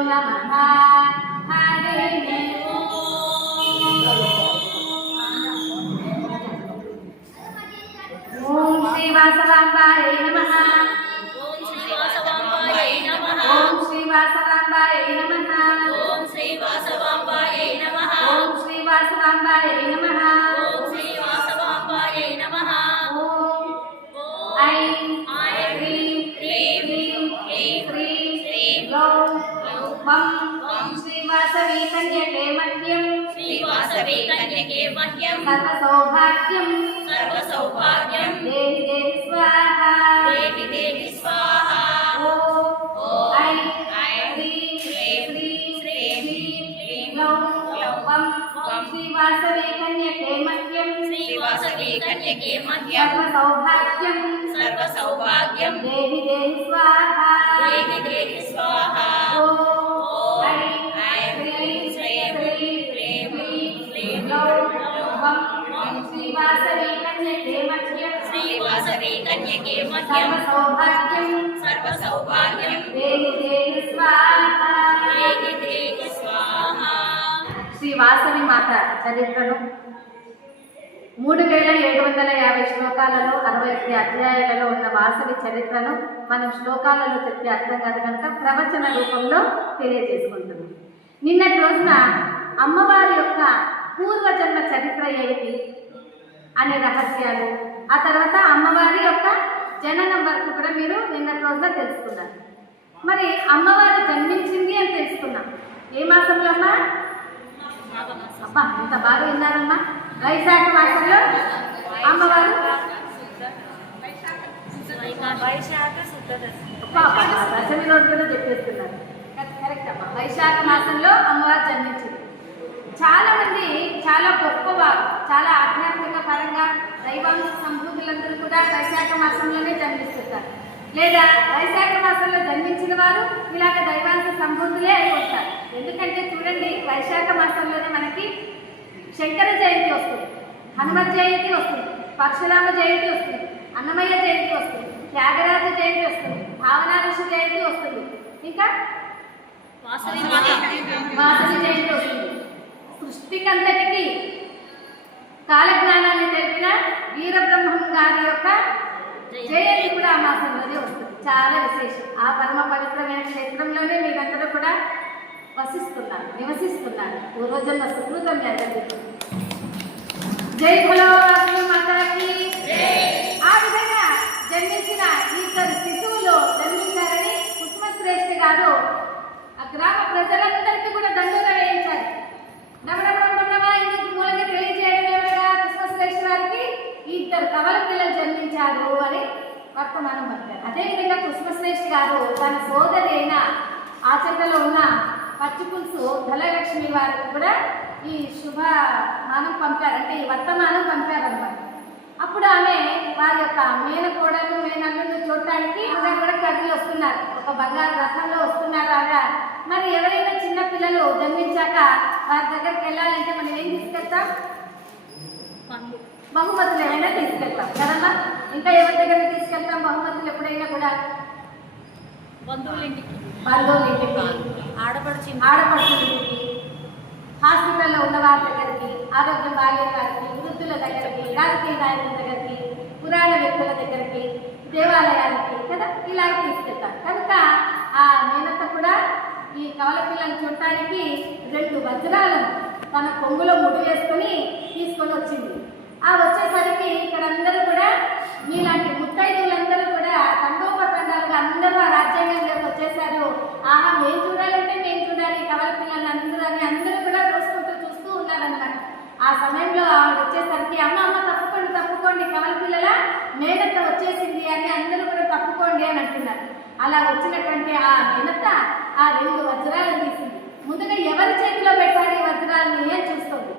नमः हरिणे ओम श्री वासवाम्बाय नमः ओम श्री वासवाम्बाय नमः ओम श्री वासवाम्बाय नमः ओम श्री वासवाम्बाय नमः ओम श्री वासवाम्बाय नमः ओम श्री वासवाम्बाय नमः ओम ऐं ह्रीं क्लीं श्रीं ग्लौं वं श्री वासवी कन्यके मह्यं श्री वासवी कन्यके मह्यं सर्वसौभाग्यं देहि देहि स्वाहा देहि देहि स्वाहा ओम ऐं ह्रीं क्लीं ग्लौं वं श्री वासवी कन्यके मह्यं श्री वासवी कन्यके मह्यं सर्वसौभाग्यं देहि देहि स्वाहा देहि देहि स्वाहा ओम ऐं ह्रीं क्लीं ग्लौं वं श्री वासवी कन्यके मह्यं श्री वासवी कन्यके मह्यं सर्वसौभाग्यं देहि देहि स्वाहा देहि देहि स्वाहा శ్రీ వాసవి మాత చరిత్రను 3750 శ్లోకాలలో 61 అధ్యాయాలలో ఉన్న వాసవి చరిత్రను మనం శ్లోకాలలో చెప్పే అర్థం కాదు కనుక ప్రవచన రూపంలో తెలియజేసుకుంటున్నాం. నిన్నటి రోజున అమ్మవారి యొక్క పూర్వజన్మ చరిత్ర ఏమిటి అనే రహస్యాలు, ఆ తర్వాత అమ్మవారి యొక్క జననం వరకు కూడా మీరు నిన్నటి రోజున తెలుసుకున్నారు. మరి అమ్మవారు జన్మించింది అని తెలుసుకున్నాం. ఏ మాసంలో అమ్మా? అబ్బా ఇంత బాగా విన్నారమ్మా. వైశాఖ మాసంలో అమ్మవారు దశమి రోజు కూడా చెప్పేస్తున్నారు. కరెక్ట్ అమ్మా. వైశాఖ మాసంలో అమ్మవారు జన్మించింది. చాలా మంది చాలా గొప్పవారు, చాలా ఆధ్యాత్మిక పరంగా దైవాంశ సంభూతులందరూ కూడా వైశాఖ మాసంలోనే జన్మిస్తుంటారు. లేదా వైశాఖ మాసంలో జన్మించిన వారు ఇలాగ దైవాంశ సంభూతులే అయిపోతారు. ఎందుకంటే చూడండి, వైశాఖ మాసంలోనే మనకి శంకర జయంతి వస్తుంది, హనుమత్ జయంతి వస్తుంది, పరశురామ జయంతి వస్తుంది, అన్నమయ్య జయంతి వస్తుంది, త్యాగరాజ జయంతి వస్తుంది, భావనా ఋషి జయంతి వస్తుంది, ఇంకా వాసవి జయంతి వస్తుంది. సృష్టికంతటికి కాలజ్ఞానాన్ని తెలిపిన వీరబ్రహ్మం గారి యొక్క జయంతి కూడా ఆ మాసంలోనే వస్తుంది. చాలా విశేషం. ఆ పరమ పవిత్రమైన క్షేత్రంలోనే మీరందరూ కూడా వసిస్తున్నారు, నివసిస్తున్నారు. పూర్వజన్మ సుకృతం జరుగుతుంది. జై బలో వాసవి మాతాకి. ఆ విధంగా జన్మించిన ఇద్దరు శిశువులు జన్మించారని కుసుమశ్రేష్ఠి గారు ఆ గ్రామ ప్రజలందరికీ కూడా దండుగా వేయించారు. ఇందుకు మూలంగా తెలియజేయడం ఏమనగా కుసుమశ్రేష్ఠి వారికి ఇద్దరు కవల పిల్లలు జన్మించారు అని వర్తమానం పట్టారు. అదేవిధంగా కుసుమశ్రేష్ఠి గారు తన సోదరి అయిన ఆచరణలో ఉన్న పచ్చి పులుసు ధనలక్ష్మి వారికి కూడా ఈ శుభమానం పంపారు, అంటే ఈ వర్తమానం పంపారన్నమాట. అప్పుడు ఆమె వారి యొక్క మేనకోడలు మేనల్లుని చూడటానికి కూడా కదిలి వస్తున్నారు, ఒక బంగారు రథంలో వస్తున్నారు. ఆగా మరి ఎవరైనా చిన్న పిల్లలు జన్మించాక వారి దగ్గరికి వెళ్ళాలంటే మనం ఏం తీసుకెళ్తాం? బహుమతులు ఏమైనా తీసుకెళ్తాం కదమ్మా. ఇంకా ఎవరి దగ్గర తీసుకెళ్తాం బహుమతులు? ఎప్పుడైనా కూడా బంధువులింటికి, ఆడపడుచులింటికి, హాస్పిటల్లో ఉన్న వారి దగ్గరికి, ఆరోగ్యం బాగలేని వారికి, వృద్ధుల దగ్గరికి, రాజకీయ నాయకుల దగ్గరికి, పురాణ వ్యక్తుల దగ్గరికి, దేవాలయాలకి కదా ఇలా తీసుకెళ్తారు. కనుక ఆ మేనత్త కూడా ఈ కవల పిల్లలను చూడటానికి 2 వజ్రాలను తన కొంగులో ముడి వేసుకొని తీసుకొని వచ్చింది. ఆ వచ్చేసరికి ఇక్కడ అందరూ కూడా మీలాంటి ముత్తైదువులందరూ కూడా తండోపతండాలుగా అందరూ ఆ రాజ్యాంగంలోకి వచ్చేసారు. ఆహా, మేము చూడాలంటే మేము చూడాలి కవల పిల్లలు అందరూ అని అందరూ కూడా చూస్తూ ఉన్నారన్నమాట. ఆ సమయంలో ఆవిడ వచ్చేసరికి అమ్మ తప్పుకోండి కవల పిల్లల మేనత్త వచ్చేసింది అని అందరూ కూడా తప్పుకోండి అని అంటున్నారు. అలా వచ్చినటువంటి ఆ మేనత్త ఆ 2 వజ్రాలను తీసింది. ముందుగా ఎవరి చేతిలో పెట్టాలి వజ్రాలని అని చూస్తుంది.